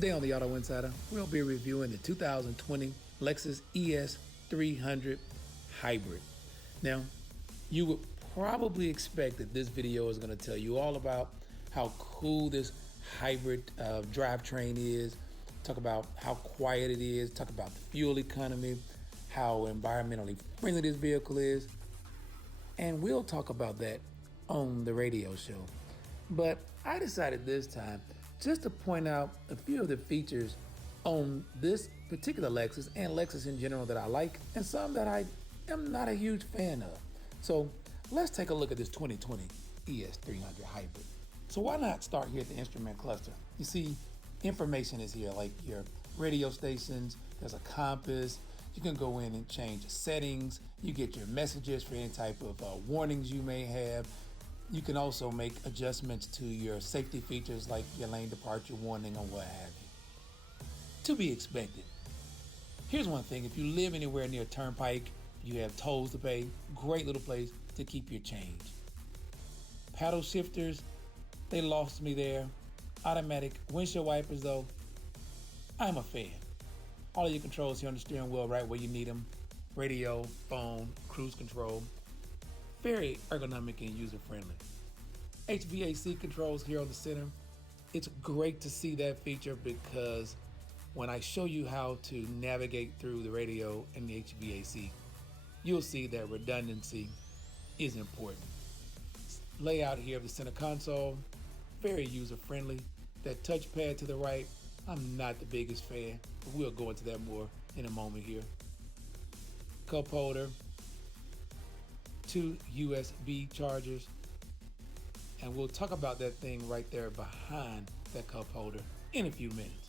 Today on the Auto Insider, we'll be reviewing the 2020 Lexus ES 300 Hybrid. Now, you would probably expect that this video is going to tell you all about how cool this hybrid drivetrain is, talk about how quiet it is, talk about the fuel economy, how environmentally friendly this vehicle is, and we'll talk about that on the radio show. But I decided this time just to point out a few of the features on this particular Lexus and Lexus in general that I like, and some that I am not a huge fan of. So let's take a look at this 2020 ES300 Hybrid. So why not start here at the instrument cluster? You see, information is here, like your radio stations, there's a compass, you can go in and change the settings, you get your messages for any type of warnings you may have. You can also make adjustments to your safety features like your lane departure warning or what have you. To be expected. Here's one thing, if you live anywhere near a turnpike, you have tolls to pay, great little place to keep your change. Paddle shifters, they lost me there. Automatic windshield wipers though, I'm a fan. All of your controls here on the steering wheel right where you need them. Radio, phone, cruise control. Very ergonomic and user-friendly. HVAC controls here on the center. It's great to see that feature because when I show you how to navigate through the radio and the HVAC, you'll see that redundancy is important. Layout here of the center console, very user-friendly. That touchpad to the right, I'm not the biggest fan, but we'll go into that more in a moment here. Cup holder, 2 USB chargers, and we'll talk about that thing right there behind that cup holder in a few minutes.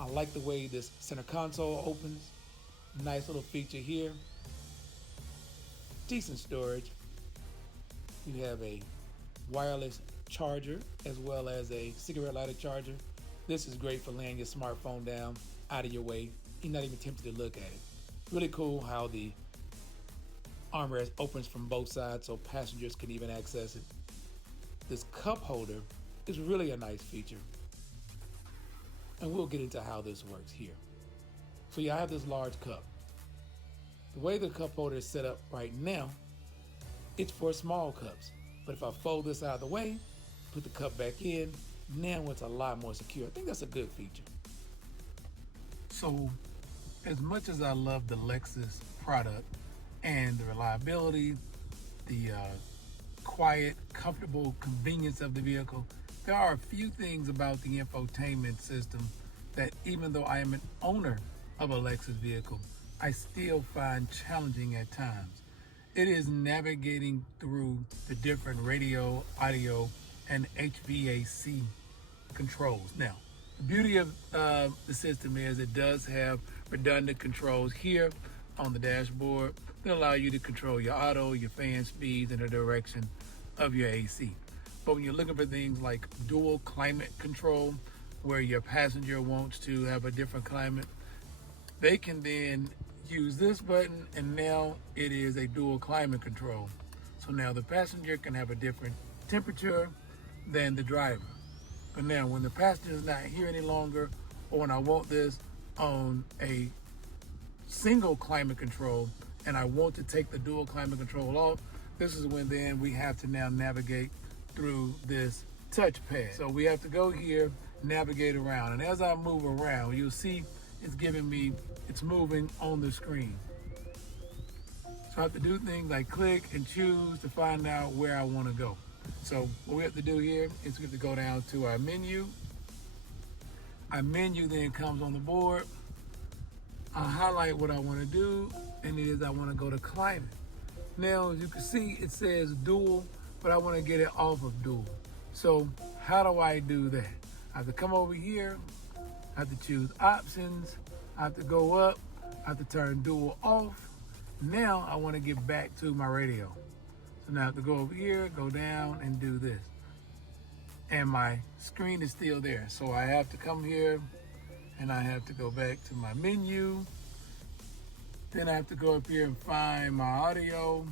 I like the way this center console opens. Nice little feature here. Decent storage. You have a wireless charger as well as a cigarette lighter charger. This is great for laying your smartphone down out of your way. You're not even tempted to look at it. Really cool how the armrest opens from both sides so passengers can even access it. This cup holder is really a nice feature. And we'll get into how this works here. So yeah, I have this large cup. The way the cup holder is set up right now, it's for small cups. But if I fold this out of the way, put the cup back in, now it's a lot more secure. I think that's a good feature. So as much as I love the Lexus product and the reliability, the quiet, comfortable convenience of the vehicle, there are a few things about the infotainment system that even though I am an owner of a Lexus vehicle, I still find challenging at times. It is navigating through the different radio, audio, and HVAC controls. Now, the beauty of the system is it does have redundant controls here on the dashboard that allow you to control your auto, your fan speeds, and the direction of your AC. But when you're looking for things like dual climate control, where your passenger wants to have a different climate, they can then use this button, and now it is a dual climate control. So now the passenger can have a different temperature than the driver. But now when the passenger is not here any longer, or when I want this on a single climate control and I want to take the dual climate control off, this is when then we have to now navigate through this touchpad. So we have to go here, navigate around, and as I move around, you'll see it's moving on the screen. So I have to do things like click and choose to find out where I want to go. So what we have to do here is we have to go down to our menu. Our menu then comes on the board. I highlight what I want to do, and it is I want to go to climate. Now, as you can see, it says dual, but I want to get it off of dual. So how do I do that? I have to come over here, I have to choose options, I have to go up, I have to turn dual off. Now I want to get back to my radio. So now I have to go over here, go down, and do this. And my screen is still there. So I have to come here, and I have to go back to my menu. Then I have to go up here and find my audio,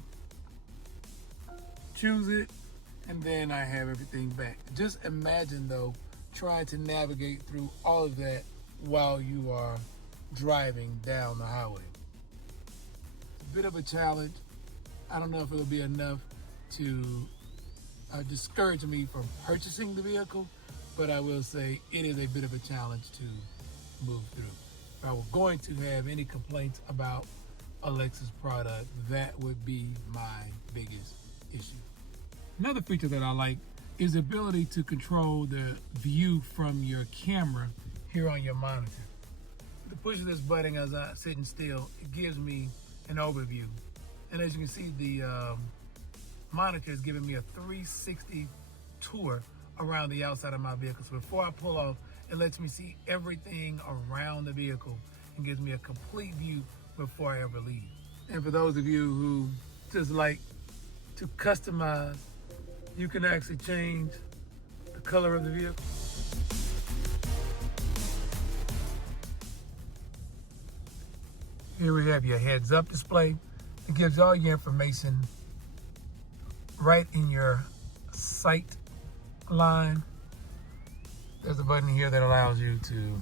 choose it, and then I have everything back. Just imagine though, trying to navigate through all of that while you are driving down the highway. It's a bit of a challenge. I don't know if it'll be enough to discourage me from purchasing the vehicle, but I will say it is a bit of a challenge to move through. If I were going to have any complaints about a Lexus product, that would be my biggest issue. Another feature that I like is the ability to control the view from your camera here on your monitor. With the push of this button as I'm sitting still, it gives me an overview. And as you can see, the monitor is giving me a 360 tour around the outside of my vehicle. So before I pull off, it lets me see everything around the vehicle and gives me a complete view before I ever leave. And for those of you who just like to customize, you can actually change the color of the vehicle. Here we have your heads up display. It gives all your information right in your sight line. There's a button here that allows you to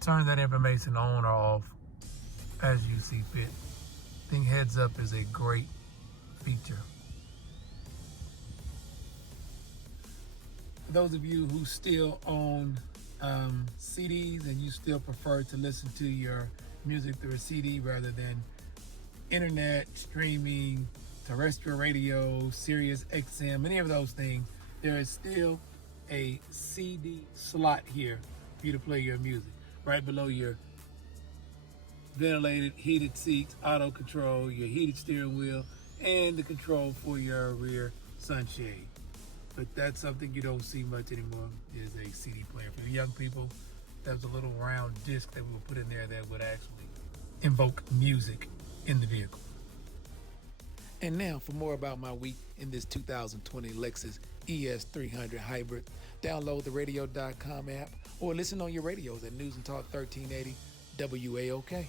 turn that information on or off as you see fit. I think heads up is a great feature. For those of you who still own CDs and you still prefer to listen to your music through a CD rather than internet, streaming, terrestrial radio, Sirius XM, any of those things, there is still a CD slot here for you to play your music. Right below your ventilated, heated seats, auto control, your heated steering wheel, and the control for your rear sunshade. But that's something you don't see much anymore, is a CD player. For the young people, there's a little round disc that we will put in there that would actually invoke music in the vehicle. And now for more about my week in this 2020 Lexus ES 300 Hybrid, download the radio.com app or listen on your radios at News and Talk 1380 WAOK.